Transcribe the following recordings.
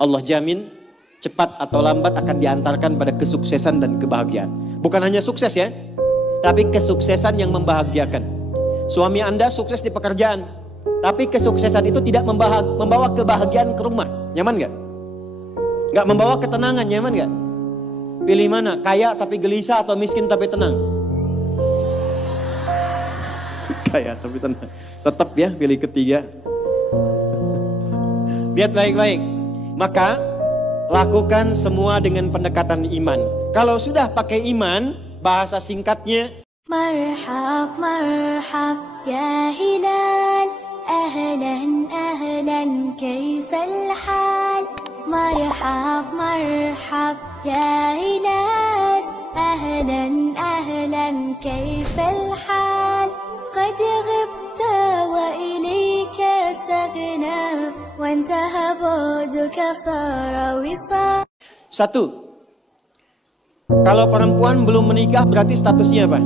Allah jamin cepat atau lambat akan diantarkan pada kesuksesan dan kebahagiaan. Bukan hanya sukses ya, tapi kesuksesan yang membahagiakan. Suami Anda sukses di pekerjaan, tapi kesuksesan itu tidak membawa kebahagiaan ke rumah. Nyaman gak? Gak membawa ketenangan, nyaman gak? Pilih mana? Kaya tapi gelisah atau miskin tapi tenang? Kaya tapi tenang. Tetap ya pilih ketiga. Lihat baik-baik. Maka lakukan semua dengan pendekatan iman. Kalau sudah pakai iman, bahasa singkatnya Marhab, marhab, ya hilal. Ahlan, ahlan, kaifal hal. Marhab, marhab, ya hilal. Ahlan, ahlan, kaifal hal. Qad ghibta wa ilayka astaghna. Wa intaha buduka sara wisal. 1. Kalau perempuan belum menikah berarti statusnya apa?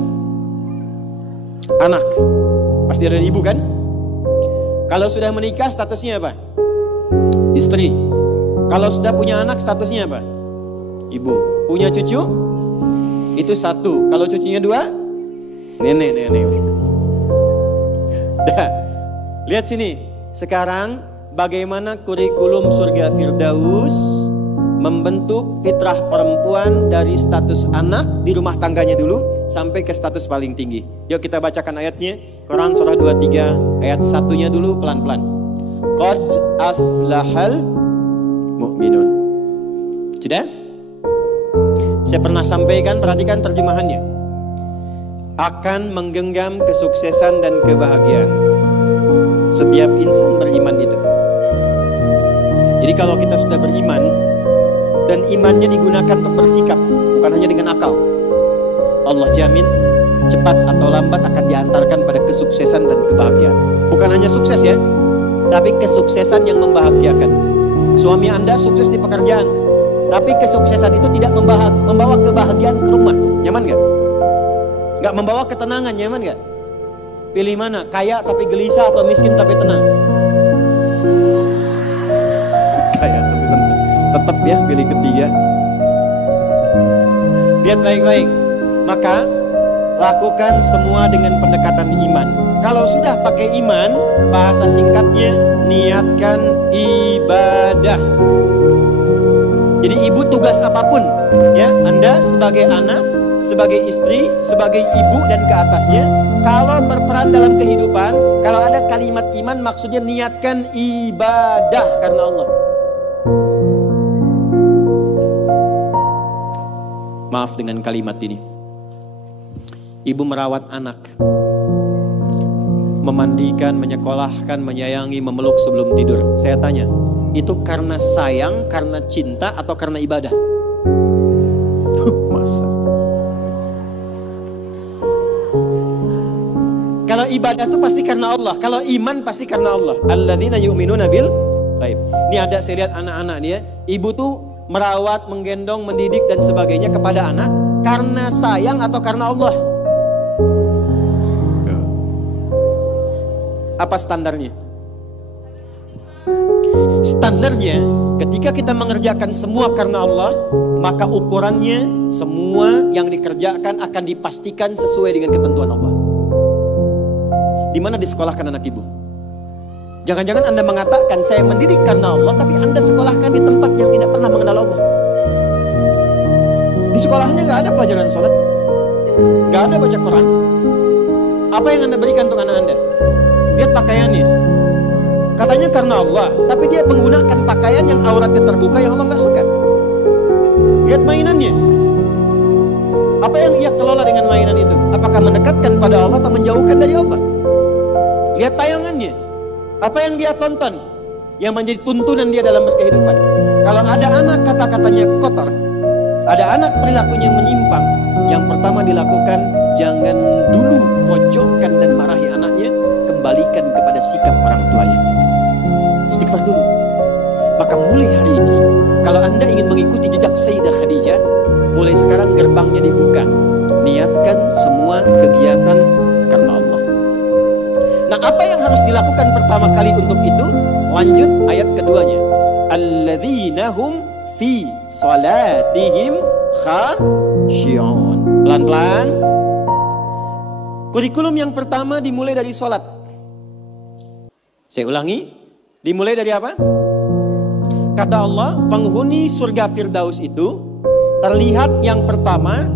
Anak. Pasti ada ibu kan? Kalau sudah menikah statusnya apa? Istri. Kalau sudah punya anak statusnya apa? Ibu. Punya cucu? Itu 1. Kalau cucunya 2? Nenek. Dah. Lihat sini. Sekarang bagaimana kurikulum surga Firdaus membentuk fitrah perempuan dari status anak di rumah tangganya dulu sampai ke status paling tinggi. Yuk kita bacakan ayatnya. Quran surah 23 ayat 1-nya dulu pelan-pelan. Qad aflahal mu'minun. Sudah? Saya pernah sampaikan, perhatikan terjemahannya. Akan menggenggam kesuksesan dan kebahagiaan. Setiap insan beriman itu. Jadi kalau kita sudah beriman dan imannya digunakan untuk bersikap, bukan hanya dengan akal, Allah jamin cepat atau lambat akan diantarkan pada kesuksesan dan kebahagiaan. Bukan hanya sukses ya, tapi kesuksesan yang membahagiakan. Suami Anda sukses di pekerjaan, tapi kesuksesan itu tidak membawa kebahagiaan ke rumah. Nyaman gak? Gak membawa ketenangan, nyaman gak? Pilih mana? Kaya tapi gelisah atau miskin tapi tenang? Kaya tapi tenang. Tetap ya pilih ketiga. Lihat baik-baik. Maka lakukan semua dengan pendekatan iman. Kalau sudah pakai iman, bahasa singkatnya niatkan ibadah. Jadi ibu tugas apapun ya, Anda sebagai anak, sebagai istri, sebagai ibu dan ke atasnya, kalau berperan dalam kehidupan, kalau ada kalimat iman maksudnya niatkan ibadah karena Allah. Maaf dengan kalimat ini. Ibu merawat anak, memandikan, menyekolahkan, menyayangi, memeluk sebelum tidur. Saya tanya, itu karena sayang, karena cinta, atau karena ibadah? Masa? Kalau ibadah itu pasti karena Allah. Kalau iman pasti karena Allah. Alladzina yu'minuna bil ghaib. Ini ada saya lihat anak-anak nih ya. Ibu tuh merawat, menggendong, mendidik dan sebagainya kepada anak karena sayang atau karena Allah? Apa standarnya? Standarnya ketika kita mengerjakan semua karena Allah, maka ukurannya semua yang dikerjakan akan dipastikan sesuai dengan ketentuan Allah. Di mana disekolahkan anak ibu? Jangan-jangan Anda mengatakan saya mendidik karena Allah, tapi Anda sekolahkan di tempat yang tidak pernah mengenal Allah. Di sekolahnya gak ada pelajaran sholat, gak ada baca Quran. Apa yang Anda berikan untuk anak Anda? Lihat pakaiannya. Katanya karena Allah, tapi dia menggunakan pakaian yang auratnya terbuka yang Allah gak suka. Lihat mainannya. Apa yang ia kelola dengan mainan itu? Apakah mendekatkan pada Allah atau menjauhkan dari Allah? Lihat tayangannya. Apa yang dia tonton yang menjadi tuntunan dia dalam berkehidupan. Kalau ada anak kata-katanya kotor, ada anak perilakunya menyimpang, yang pertama dilakukan, jangan dulu pojokkan dan marahi anaknya, kembalikan kepada sikap orang tuanya. Istighfar dulu. Maka mulai hari ini, kalau Anda ingin mengikuti jejak Sayyidah Khadijah, mulai sekarang gerbangnya dibuka. Niatkan semua kegiatan karena Allah. Nah, apa yang harus dilakukan pertama kali untuk itu? Lanjut ayat keduanya. alladzina hum fi salatihim khashi'un. Pelan-pelan. Kurikulum yang pertama dimulai dari sholat. Saya ulangi, dimulai dari apa? Kata Allah, penghuni surga Firdaus itu terlihat yang pertama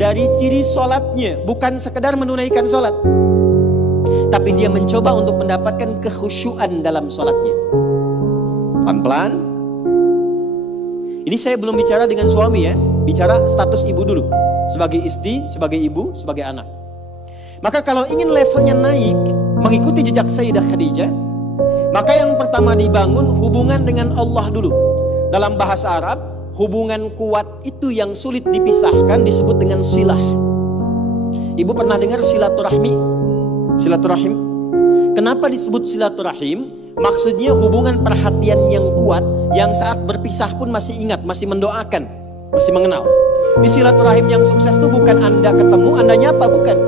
dari ciri sholatnya. Bukan sekedar menunaikan sholat, tapi dia mencoba untuk mendapatkan kekhusyuan dalam sholatnya. Pelan-pelan. Ini saya belum bicara dengan suami ya, bicara status ibu dulu. Sebagai istri, sebagai ibu, sebagai anak. Maka kalau ingin levelnya naik, mengikuti jejak Sayyidah Khadijah, maka yang pertama dibangun hubungan dengan Allah dulu. Dalam bahasa Arab, hubungan kuat itu yang sulit dipisahkan disebut dengan silah. Ibu pernah dengar silaturahmi? Silaturahim. Kenapa disebut silaturahim? Maksudnya hubungan perhatian yang kuat, yang saat berpisah pun masih ingat, masih mendoakan, masih mengenal. Di silaturahim yang sukses itu bukan Anda ketemu, Anda nyapa, bukan.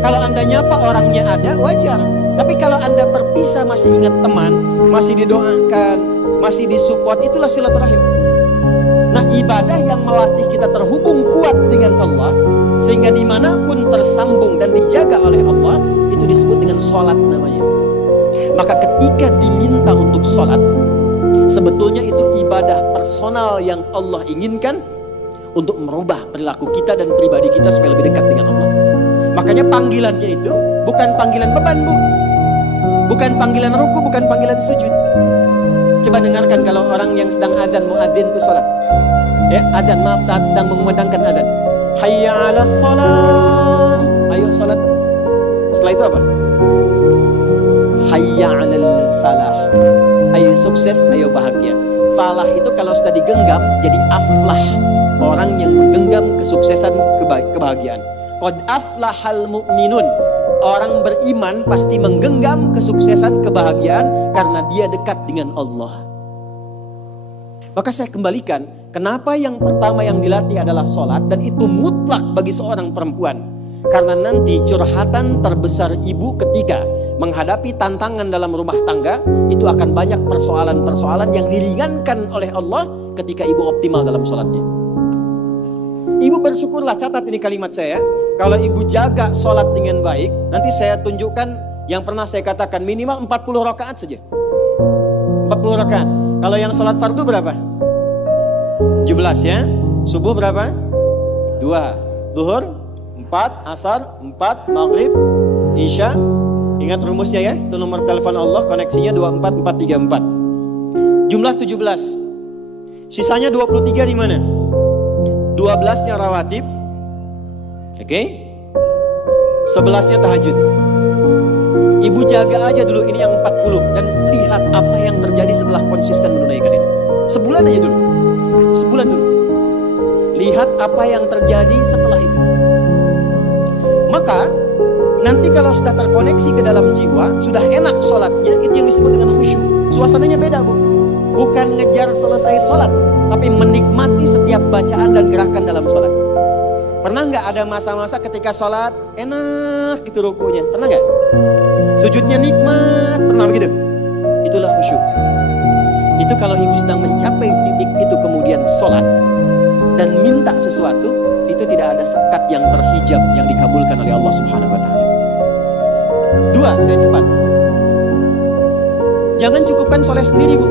Kalau Anda nyapa orangnya ada, wajar. Tapi kalau Anda berpisah masih ingat teman, masih didoakan, masih disupport, itulah silaturahim. Nah, ibadah yang melatih kita terhubung kuat dengan Allah, sehingga dimanapun tersambung dan dijaga oleh Allah, itu disebut dengan sholat namanya. Maka ketika diminta untuk sholat, sebetulnya itu ibadah personal yang Allah inginkan untuk merubah perilaku kita dan pribadi kita supaya lebih dekat dengan Allah. Makanya panggilannya itu bukan panggilan beban, Bu. Bukan panggilan ruku, bukan panggilan sujud. Coba dengarkan kalau orang yang sedang azan, muadzin itu salat. Ya, azan, maaf, saat sedang mengumandangkan azan. Hayya 'alas shalah. Ayo salat. Setelah itu apa? Hayya 'alal falah. Ayo sukses, ayo bahagia. Falah itu kalau sudah digenggam jadi aflah. Orang yang menggenggam kesuksesan, kebahagiaan. Qad aflahal mu'minun. Orang beriman pasti menggenggam kesuksesan, kebahagiaan karena dia dekat dengan Allah. Maka saya kembalikan, kenapa yang pertama yang dilatih adalah sholat, dan itu mutlak bagi seorang perempuan. Karena nanti curhatan terbesar ibu ketika menghadapi tantangan dalam rumah tangga, itu akan banyak persoalan-persoalan yang diringankan oleh Allah ketika ibu optimal dalam sholatnya. Ibu bersyukurlah, catat ini kalimat saya. Kalau ibu jaga sholat dengan baik, nanti saya tunjukkan yang pernah saya katakan minimal 40 rakaat saja. 40 rakaat. Kalau yang sholat fardu berapa? 17 ya. Subuh berapa? 2. Zuhur 4, asar 4, maghrib, isya. Ingat rumusnya ya. Itu nomor telepon Allah, koneksinya 24434. Jumlah 17. Sisanya 23 di mana? 12-nya rawatib. Oke. 11-nya tahajud. Ibu jaga aja dulu ini yang 40 dan lihat apa yang terjadi setelah konsisten menunaikan itu. Sebulan aja dulu. Sebulan dulu. Lihat apa yang terjadi setelah itu. Maka nanti kalau sudah terkoneksi ke dalam jiwa, sudah enak sholatnya, itu yang disebut dengan khusyuk. Suasananya beda, Bu. Bukan ngejar selesai sholat, tapi menikmati setiap bacaan dan gerakan dalam sholat. Pernah nggak ada masa-masa ketika sholat enak gitu rukunya? Pernah nggak? Sujudnya nikmat, pernah begitu? Itulah khusyuk. Itu kalau ibu sedang mencapai titik itu kemudian sholat dan minta sesuatu, itu tidak ada sekat yang terhijab yang dikabulkan oleh Allah Subhanahu Wa Taala. 2, saya cepat. Jangan cukupkan soleh sendiri, Bu.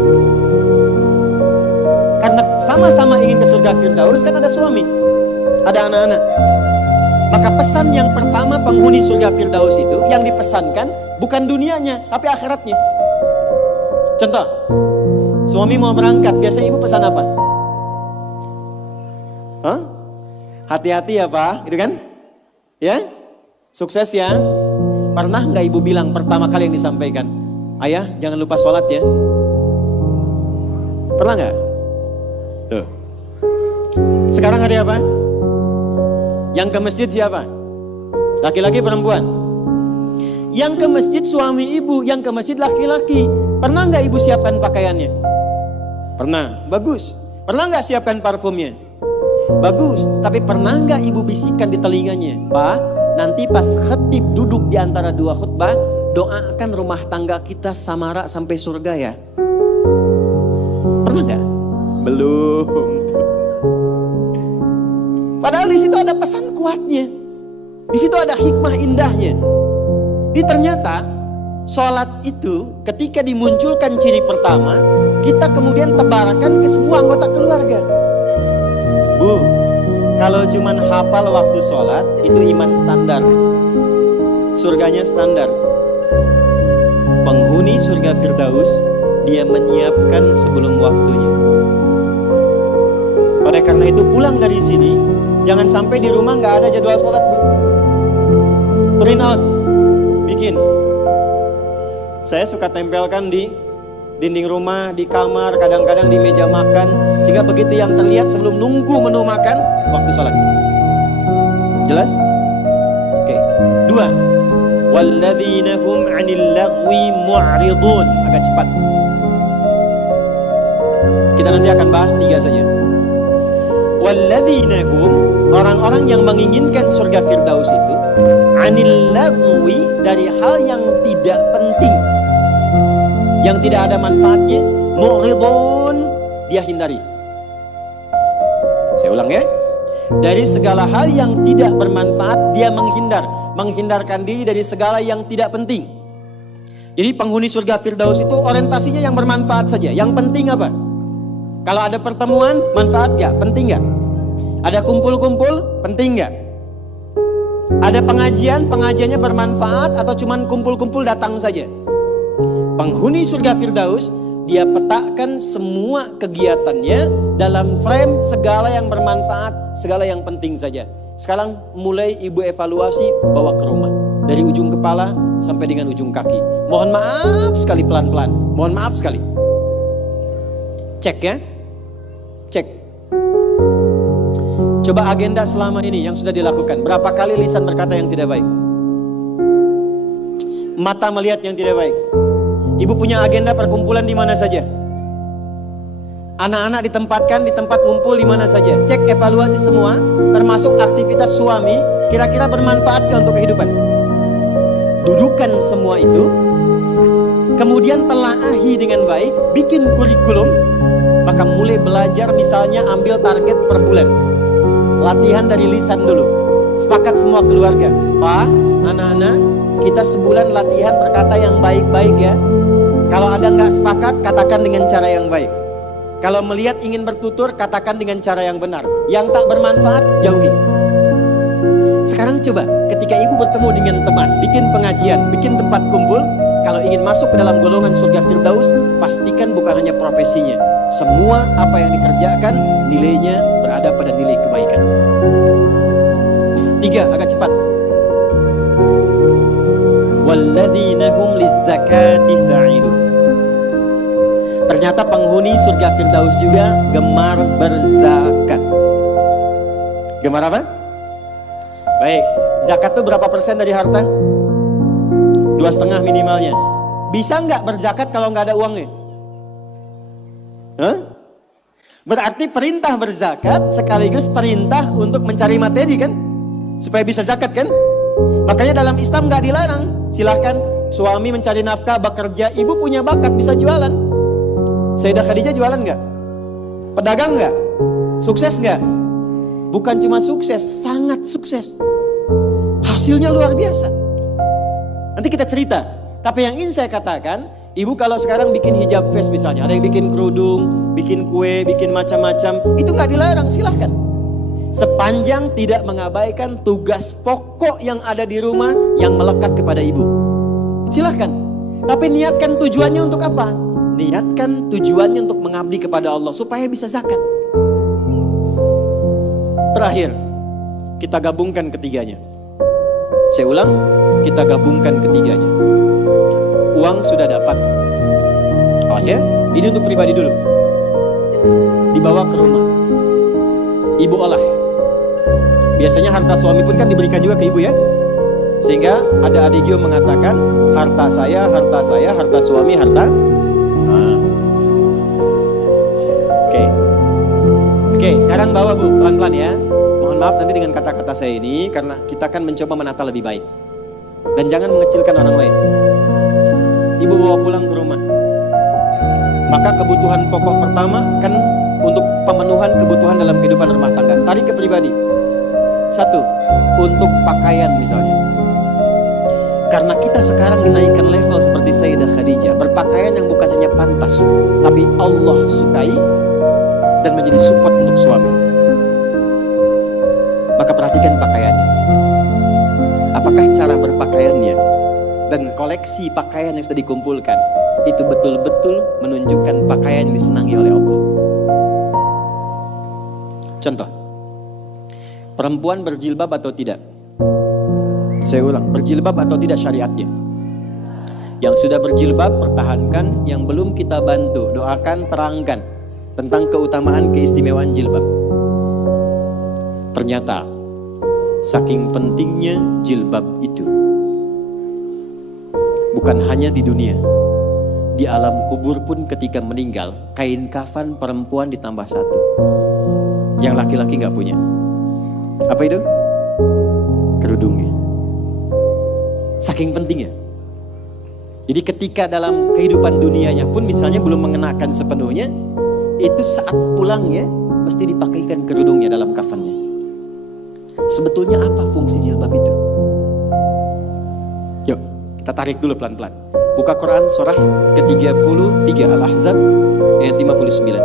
Karena sama-sama ingin ke surga Firdaus, kan ada suami, ada anak-anak. Maka pesan yang pertama penghuni surga Firdaus itu yang dipesankan bukan dunianya, tapi akhiratnya. Contoh, suami mau berangkat, biasanya ibu pesan apa? Hah? Hati-hati ya Pak, gitu kan? Ya, sukses ya. Pernah nggak ibu bilang pertama kali yang disampaikan, ayah jangan lupa sholat ya? Pernah nggak? Tuh. Sekarang hari apa? Yang ke masjid siapa? Laki-laki perempuan? Yang ke masjid suami ibu, yang ke masjid laki-laki. Pernah nggak ibu siapkan pakaiannya? Pernah, bagus. Pernah nggak siapkan parfumnya? Bagus. Tapi pernah nggak ibu bisikkan di telinganya, Pak, nanti pas khatib duduk di antara dua khutbah, doakan rumah tangga kita samara sampai surga ya? Pernah nggak? Belum. Padahal di situ ada pesan kuatnya. Di situ ada hikmah indahnya. Jadi ternyata sholat itu ketika dimunculkan ciri pertama, kita kemudian tebarkan ke semua anggota keluarga. Bu, kalau cuman hafal waktu sholat itu iman standar. Surganya standar. Penghuni surga Firdaus dia menyiapkan sebelum waktunya. Oleh karena itu pulang dari sini jangan sampai di rumah nggak ada jadwal sholat, Bu. Print out, bikin. Saya suka tempelkan di dinding rumah, di kamar, kadang-kadang di meja makan, sehingga begitu yang terlihat sebelum nunggu menu makan waktu sholat. Jelas? Oke. 2. Walladzina hum 'anil lagwi mu'ridun. Agak cepat. Kita nanti akan bahas 3 saja. Walladzina hum, orang-orang yang menginginkan surga Firdaus itu 'anil lagwi, dari hal yang tidak penting, yang tidak ada manfaatnya, mu'ridun, dia hindari. Saya ulang ya. Dari segala hal yang tidak bermanfaat dia menghindar, menghindarkan diri dari segala yang tidak penting. Jadi penghuni surga Firdaus itu orientasinya yang bermanfaat saja. Yang penting apa? Kalau ada pertemuan, manfaat gak? Penting gak? Ada kumpul-kumpul, penting gak? Ada pengajian, pengajiannya bermanfaat atau cuman kumpul-kumpul datang saja? Penghuni surga Firdaus, dia petakan semua kegiatannya dalam frame segala yang bermanfaat, segala yang penting saja. Sekarang mulai ibu evaluasi, bawa ke rumah. Dari ujung kepala sampai dengan ujung kaki. Mohon maaf sekali, pelan-pelan. Mohon maaf sekali. Cek ya. Cek. Coba agenda selama ini yang sudah dilakukan. Berapa kali lisan berkata yang tidak baik? Mata melihat yang tidak baik. Ibu punya agenda perkumpulan di mana saja? Anak-anak ditempatkan di tempat kumpul di mana saja? Cek evaluasi semua, termasuk aktivitas suami, kira-kira bermanfaat gak untuk kehidupan? Dudukan semua itu, kemudian telaahi dengan baik, bikin kurikulum, maka mulai belajar, misalnya ambil target per bulan. Latihan dari lisan dulu. Sepakat semua keluarga. Pak, anak-anak, kita sebulan latihan berkata yang baik-baik ya. Kalau ada nggak sepakat, katakan dengan cara yang baik. Kalau melihat ingin bertutur, katakan dengan cara yang benar. Yang tak bermanfaat, jauhi. Sekarang coba, ketika ibu bertemu dengan teman, bikin pengajian, bikin tempat kumpul, kalau ingin masuk ke dalam golongan surga Firdaus, pastikan bukan hanya profesinya. Semua apa yang dikerjakan, nilainya berada pada nilai kebaikan. 3, agak cepat. Walladzina hum lizzakati fa'ilun. Ternyata penghuni surga Firdaus juga gemar berzakat. Gemar apa? Baik, zakat itu berapa persen dari harta? 2,5 minimalnya. Bisa nggak berzakat kalau nggak ada uangnya? Hah? Berarti perintah berzakat sekaligus perintah untuk mencari materi kan? Supaya bisa zakat kan? Makanya dalam Islam nggak dilarang. Silahkan suami mencari nafkah, bekerja, ibu punya bakat bisa jualan. Sayyidah Khadijah jualan nggak? Pedagang nggak? Sukses nggak? Bukan cuma sukses, sangat sukses. Hasilnya luar biasa. Nanti kita cerita. Tapi yang ingin saya katakan, ibu kalau sekarang bikin hijab face misalnya, ada yang bikin kerudung, bikin kue, bikin macam-macam, itu nggak dilarang, silahkan. Sepanjang tidak mengabaikan tugas pokok yang ada di rumah yang melekat kepada ibu. Silahkan. Tapi niatkan tujuannya untuk apa? Niatkan tujuannya untuk mengabdi kepada Allah supaya bisa zakat. Terakhir, kita gabungkan ketiganya. Saya ulang, kita gabungkan ketiganya. Uang sudah dapat. Awas ya, ini untuk pribadi dulu. Dibawa ke rumah. Ibu olah. Biasanya harta suami pun kan diberikan juga ke ibu ya. Sehingga ada adigio mengatakan, harta saya, harta suami, harta. Oke, sekarang bawa bu, pelan-pelan ya. Mohon maaf nanti dengan kata-kata saya ini, karena kita akan mencoba menata lebih baik. Dan jangan mengecilkan orang lain. Ibu bawa pulang ke rumah. Maka kebutuhan pokok pertama kan untuk pemenuhan kebutuhan dalam kehidupan rumah tangga. Tarik ke pribadi. Satu, untuk pakaian misalnya. Karena kita sekarang dinaikkan level seperti Sayyidah Khadijah, berpakaian yang bukan hanya pantas, tapi Allah sukai dan menjadi support untuk suami. Maka perhatikan pakaiannya. Apakah cara berpakaiannya dan koleksi pakaian yang sudah dikumpulkan itu betul-betul menunjukkan pakaian yang disenangi oleh Allah. Contoh, perempuan berjilbab atau tidak? Saya ulang, berjilbab atau tidak syariatnya? Yang sudah berjilbab pertahankan, yang belum kita bantu, doakan, terangkan tentang keutamaan keistimewaan jilbab. Ternyata saking pentingnya jilbab itu, bukan hanya di dunia, di alam kubur pun ketika meninggal, kain kafan perempuan ditambah satu. Yang laki-laki gak punya. Apa itu? Kerudungnya. Saking pentingnya. Jadi ketika dalam kehidupan dunianya pun misalnya belum mengenakan sepenuhnya, itu saat pulangnya mesti dipakaikan kerudungnya dalam kafannya. Sebetulnya apa fungsi jilbab itu? Yuk kita tarik dulu pelan-pelan. Buka Quran surah ke-33 Al-Ahzab ayat 59.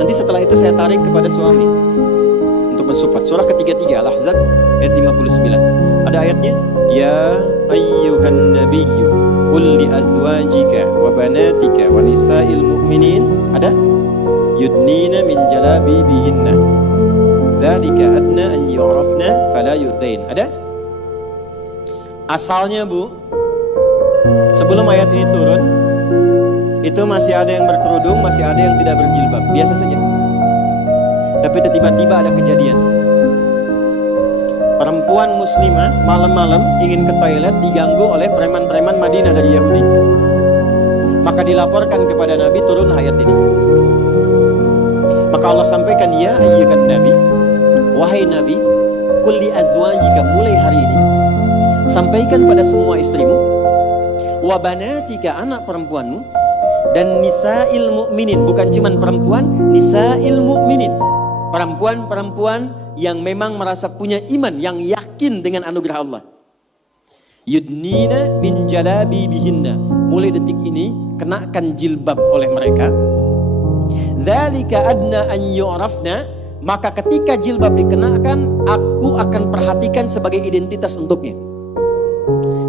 Nanti setelah itu saya tarik kepada suami untuk mensupport. Surah ke-33 Al-Ahzab ayat 59. Ada ayatnya, ya ayyuhan nabiyyu qul li azwajika wa banatika wa nisa'il mu'minin, ada yudnina min jalabibihinna dzalika adna an yu'rafna fala yu'dzain. Ada? Asalnya Bu, sebelum ayat ini turun, itu masih ada yang berkerudung, masih ada yang tidak berjilbab, biasa saja. Tapi tiba-tiba ada kejadian. Perempuan muslimah malam-malam ingin ke toilet, diganggu oleh preman-preman Madinah dari Yahudi. Maka dilaporkan kepada Nabi, turunlah ayat ini. Maka Allah sampaikan, ya ayyuhan nabi, wahai Nabi, qul li azwajika, mulai hari ini sampaikan pada semua istrimu, wa banatika, anak perempuanmu, dan nisa'il mu'minin, bukan cuman perempuan, nisa'il mu'minin, perempuan-perempuan yang memang merasa punya iman, yang yakin dengan anugerah Allah. Yudnina min jalabibihinna, mulai detik ini kenakan jilbab oleh mereka. Dzalika adna an yu'rafna, maka ketika jilbab dikenakan, aku akan perhatikan sebagai identitas untuknya.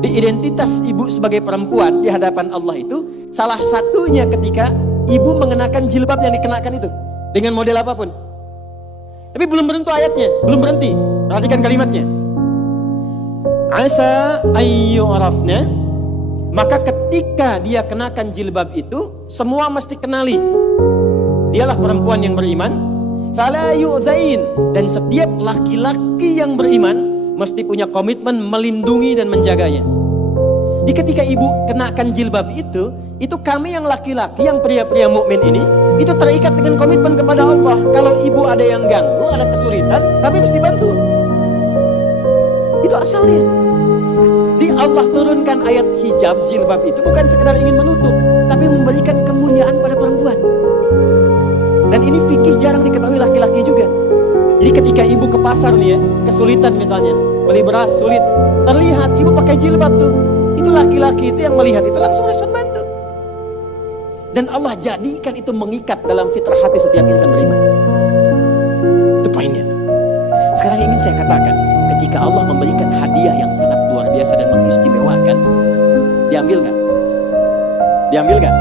Di identitas ibu sebagai perempuan di hadapan Allah itu, salah satunya ketika ibu mengenakan jilbab yang dikenakan itu dengan model apapun. Tapi belum berhenti ayatnya, belum berhenti. Perhatikan kalimatnya. Asa ayyurafna, maka ketika dia kenakan jilbab itu, semua mesti kenali dialah perempuan yang beriman. Fala yu'dzain, dan setiap laki-laki yang beriman mesti punya komitmen melindungi dan menjaganya. Jadi ketika ibu kenakan jilbab itu kami yang laki-laki, yang pria-pria mukmin ini, itu terikat dengan komitmen kepada Allah. Kalau ibu ada yang ganggu, ada kesulitan, kami mesti bantu. Itu asalnya. Di Allah turunkan ayat hijab, jilbab itu bukan sekedar ingin menutup, tapi memberikan kemuliaan pada perempuan. Dan ini fikih jarang diketahui laki-laki juga. Jadi ketika ibu ke pasar nih ya, kesulitan misalnya, beli beras sulit, terlihat ibu pakai jilbab tuh, itu laki-laki itu yang melihat itu langsung respon bantu. Dan Allah jadikan itu mengikat dalam fitrah hati setiap insan beriman. Itu poinnya. Sekarang ingin saya katakan, ketika Allah memberikan hadiah yang sangat luar biasa dan mengistimewakan, diambil gak? Diambil gak?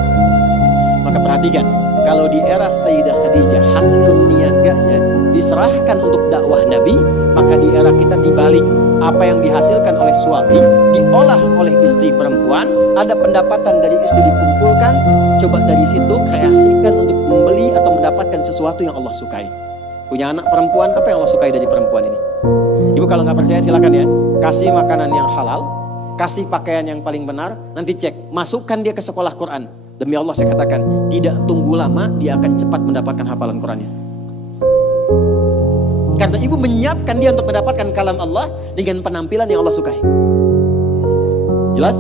Maka perhatikan, kalau di era Sayyidah Khadijah hasil niaganya diserahkan untuk dakwah Nabi, maka di era kita dibalik. Apa yang dihasilkan oleh suami diolah oleh istri perempuan, ada pendapatan dari istri dikumpulkan, coba dari situ kreasikan untuk membeli atau mendapatkan sesuatu yang Allah sukai. Punya anak perempuan, apa yang Allah sukai dari perempuan ini? Ibu kalau nggak percaya silakan ya, kasih makanan yang halal, kasih pakaian yang paling benar, nanti cek, masukkan dia ke sekolah Quran. Demi Allah saya katakan, tidak tunggu lama dia akan cepat mendapatkan hafalan Qurannya. Karena ibu menyiapkan dia untuk mendapatkan kalam Allah dengan penampilan yang Allah sukai. Jelas?